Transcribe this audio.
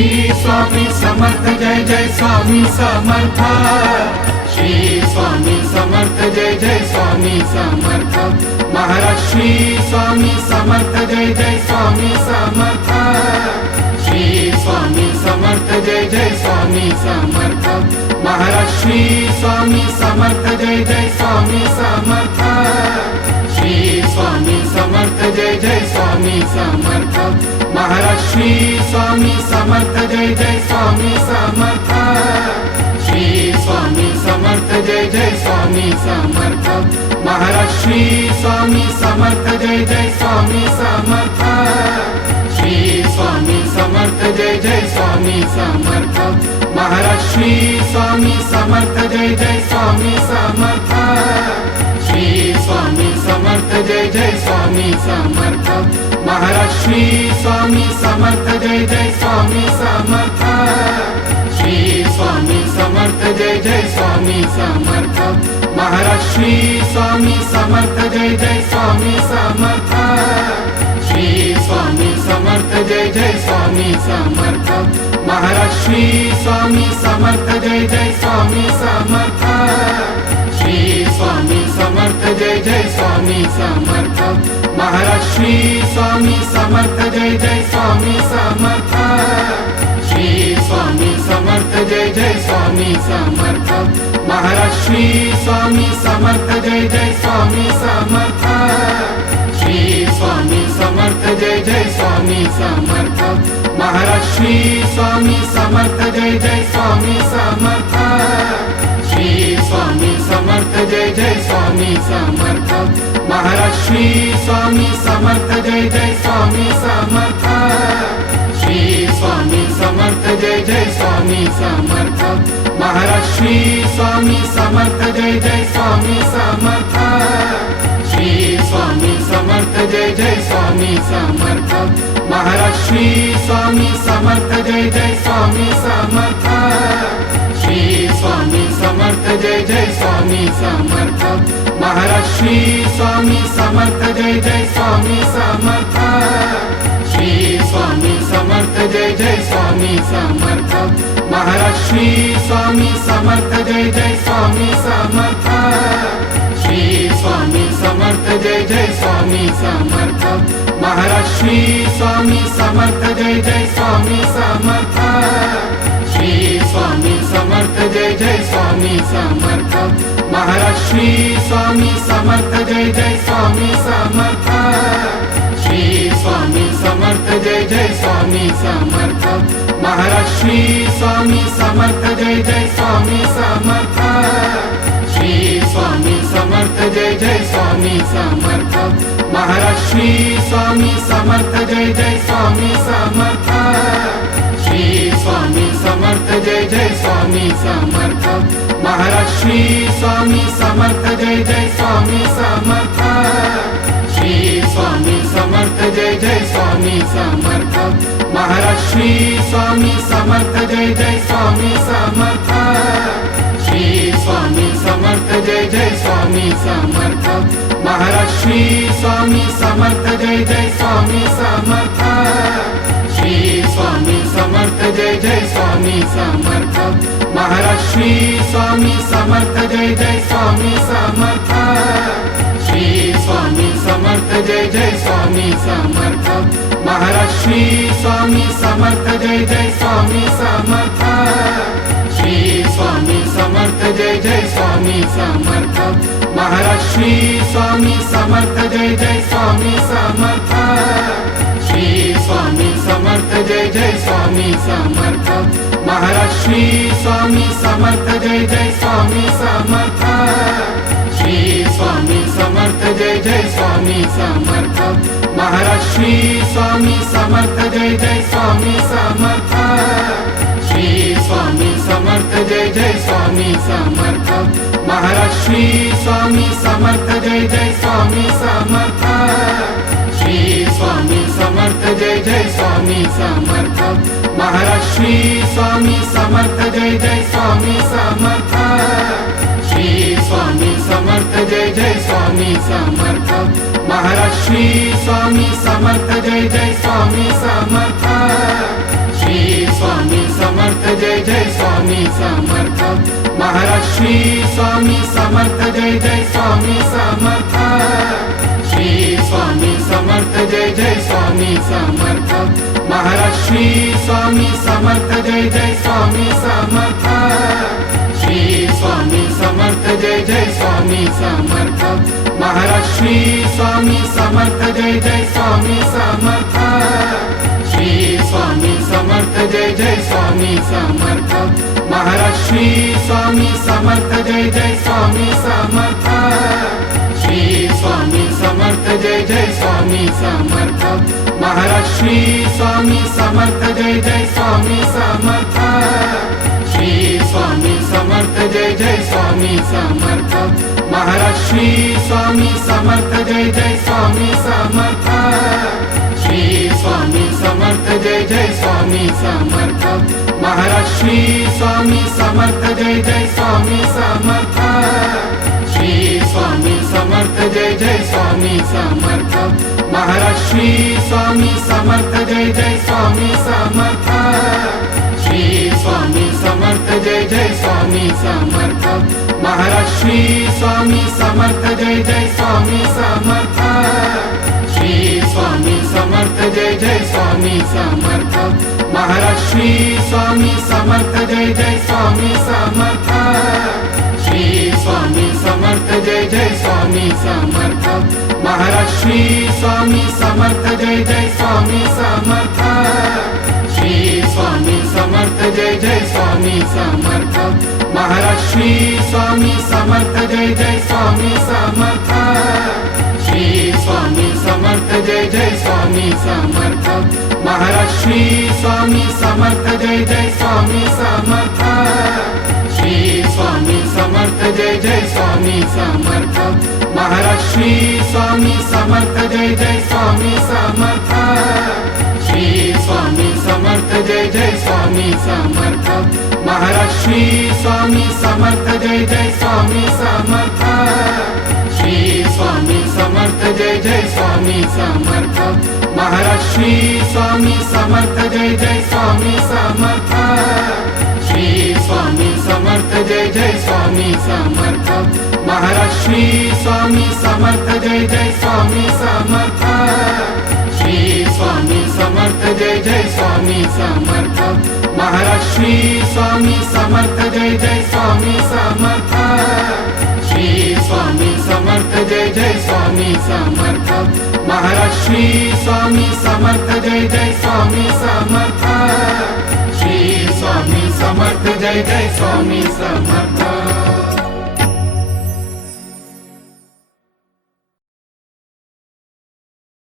Swami Samarth Jai Jai Swami Samarth. Shri Swami Samarth Jai Jai Swami Samarth. Maharaj Shri Swami Samarth Jai Jai Swami Samarth. Shri Swami Samarth Jai Jai Swami Samarth. Maharaj Shri Swami Samarth Jai Jai Swami Samarth. Shri Swami Samarth Jai Jai Swami Samarth. Maharaj Shri Swami Samarth Jai Jai Swami Samarth. Shri Swami Samarth Jai Jai Swami Samarth. Maharaj Shri Swami Samarth Jai Jai Swami Samarth. Shri Swami Samarth Jai Jai Swami Samarth. Maharaj Shri Swami Samarth Jai Jai Swami Samarth. Shri Swami Samarth Jai Jai Swami Samarth. Maharaj Shri Swami Samarth Jai Jai Swami Samarth. Shri Swami Samarth Jai Jai Swami Samarth. Maharaj Shri Swami Samarth Jai Jai Swami Samarth. Shri Swami Samarth Jai Jai Swami Samarth. Maharaj Shri Swami Samarth Jai Jai Swami Samarth. Shri Swami Samarth Jai Jai Swami Samarth. Maharaj Shri Swami Samarth Jai Jai Swami Samarth. Shri Swami Samarth Jai Jai Swami Samarth. Maharaj Shri Swami Samarth Jai Jai Swami Samarth. Shri Swami Samarth Jai Jai Swami Samarth. Maharaj Shri Swami Samarth Jai Jai Swami Samarth. Shri Swami Samarth Jai Jai Swami Samarth. Maharaj Shri Swami Samarth Jai Jai Swami Samarth. Shri Swami Samarth Jai Jai Swami Samarth. Maharaj Shri Swami Samarth Jai Jai Swami Samarth. Shri Swami Samarth Jai Jai Swami Samarth. Maharaj Shri Swami Samarth Jai Jai Swami Samarth. Shri Swami Samarth Jai Jai Swami Samarth. Maharaj Shri Swami Samarth Jai Jai Swami Samarth. Shri Swami Samarth Jai Jai Swami Samarth. Maharaj Shri Swami Samarth Jai Jai Swami Samarth. Shri Swami Samarth Jai Jai Swami Samarth. Maharaj Shri Swami Samarth Jai Jai Swami Samarth. Shri Swami Samarth Jai Jai Swami Samarth. Maharaj Shri Swami Samarth Jai Jai Swami Samarth. Shri Swami Samarth Jai Jai Swami Samarth. Maharaj Shri Swami Samarth Jai Jai Swami Samarth. Shri Swami Samarth Jai Jai Swami Samarth. Maharaj Shri Swami Samarth Jai Jai Swami Samarth. Shri Swami Samarth Jai Jai Swami Samarth. Maharaj Shri Swami Samarth Jai Jai Swami Samarth. Shri Swami Samarth Jai Jai Swami Samarth. Maharaj Shri Swami Samarth Jai Jai Swami Samarth. Shri Swami Samarth Jai Jai Swami Samarth. Maharaj Shri Swami Samarth Jai Jai Swami Samarth. Shri Swami Samarth Jai Jai Swami Samarth. Maharaj Shri Swami Samarth Jai Jai Swami Samarth. Shri Swami Samarth Jai Jai Swami Samarth. Maharaj Shri Swami Samarth Jai Jai Swami Samarth. Shri Swami Samarth Jai Jai Swami Samarth. Maharaj Shri Swami Samarth Jai Jai Swami Samarth. Shri Swami Samarth Jai Jai Swami Samarth. Maharaj Shri Swami Samarth Jai Jai Swami Samarth. Shri Swami Samarth Jai Jai Swami Samarth. Maharaj Shri Swami Samarth Jai Jai Swami Samarth. Shri Swami Samarth Jai Jai Swami Samarth. Maharaj Shri Swami Samarth Jai Jai Swami Samarth. Shri Swami Samarth Jai Jai Swami Samarth. Maharaj Shri Swami Samarth Jai Jai Swami Samarth. Shri Swami Samarth Jai Jai Swami Samarth. Maharaj Shri Swami Samarth Jai Jai Swami Samarth. Shri Swami Samarth Jai Jai Swami Samarth Maharaj Shri Swami Samarth Jai Jai Swami Samarth Shri Swami Samarth Jai Jai Swami Samarth Maharaj Shri Swami Samarth Jai Jai Swami Samarth Shri Swami Samarth Jai Jai Swami Samarth Maharaj Shri Swami Samarth Jai Jai Swami Samarth Shri Swami Samarth Jai Jai Swami Samarth Maharaj Shri Swami Samarth Jai Jai Swami Samarth Shri Swami Samarth Jai Jai Swami Samarth Maharaj Shri Swami Samarth Jai Jai Swami Samarth Shri Swami Samarth Jai Jai Swami Samarth Maharaj Shri Swami Samarth Jai Jai Swami Samarth Shri Swami Samarth Jai Jai Swami Samarth Maharaj Shri Swami Samarth Jai Jai Swami Samarth Shri Swami Samarth Jai Jai Swami Samarth Maharaj Shri Swami Samarth Jai Jai Swami Samarth Shri Swami Samarth Jai Jai Swami Samarth Maharaj Shri Swami Samarth Jai Jai Swami Samarth Shri Swami Samarth Jai Jai Swami Samarth Maharaj Shri Swami Samarth Jai Jai Swami Samarth Shri Swami Samarth Jai Jai Swami Samarth Maharaj Shri Swami Samarth Jai Jai Swami Samarth Shri Swami Samarth Jai Jai Swami Samarth Maharaj Shri Swami Samarth Jai Jai Swami Samarth Shri Swami Samarth Jai Jai Swami Samarth Maharaj Shri Swami Samarth Jai Jai Swami Samarth Shri Swami Samarth Jai Jai Swami Samarth Maharaj Shri Swami Samarth Jai Jai Swami Samarth Shri Swami Samarth Jai Jai Swami Samarth Maharaj Shri Swami Samarth Jai Jai Swami Samarth Shri Swami Samarth Jai Jai Swami Samarth Maharaj Shri Swami Samarth Jai Jai Swami Samarth Shri Swami Samarth Jai Jai Swami Samarth Maharaj Shri Swami Samarth Jai Jai Swami Samarth Shri Swami Samarth Jai Jai Swami Samarth Maharaj Shri Swami Samarth Jai Jai Swami Samarth Shri Swami Samarth Jai Jai Swami Samarth Maharaj Shri Swami Samarth Jai Jai Swami Samarth Shri Swami Samarth Jai Jai Swami Samarth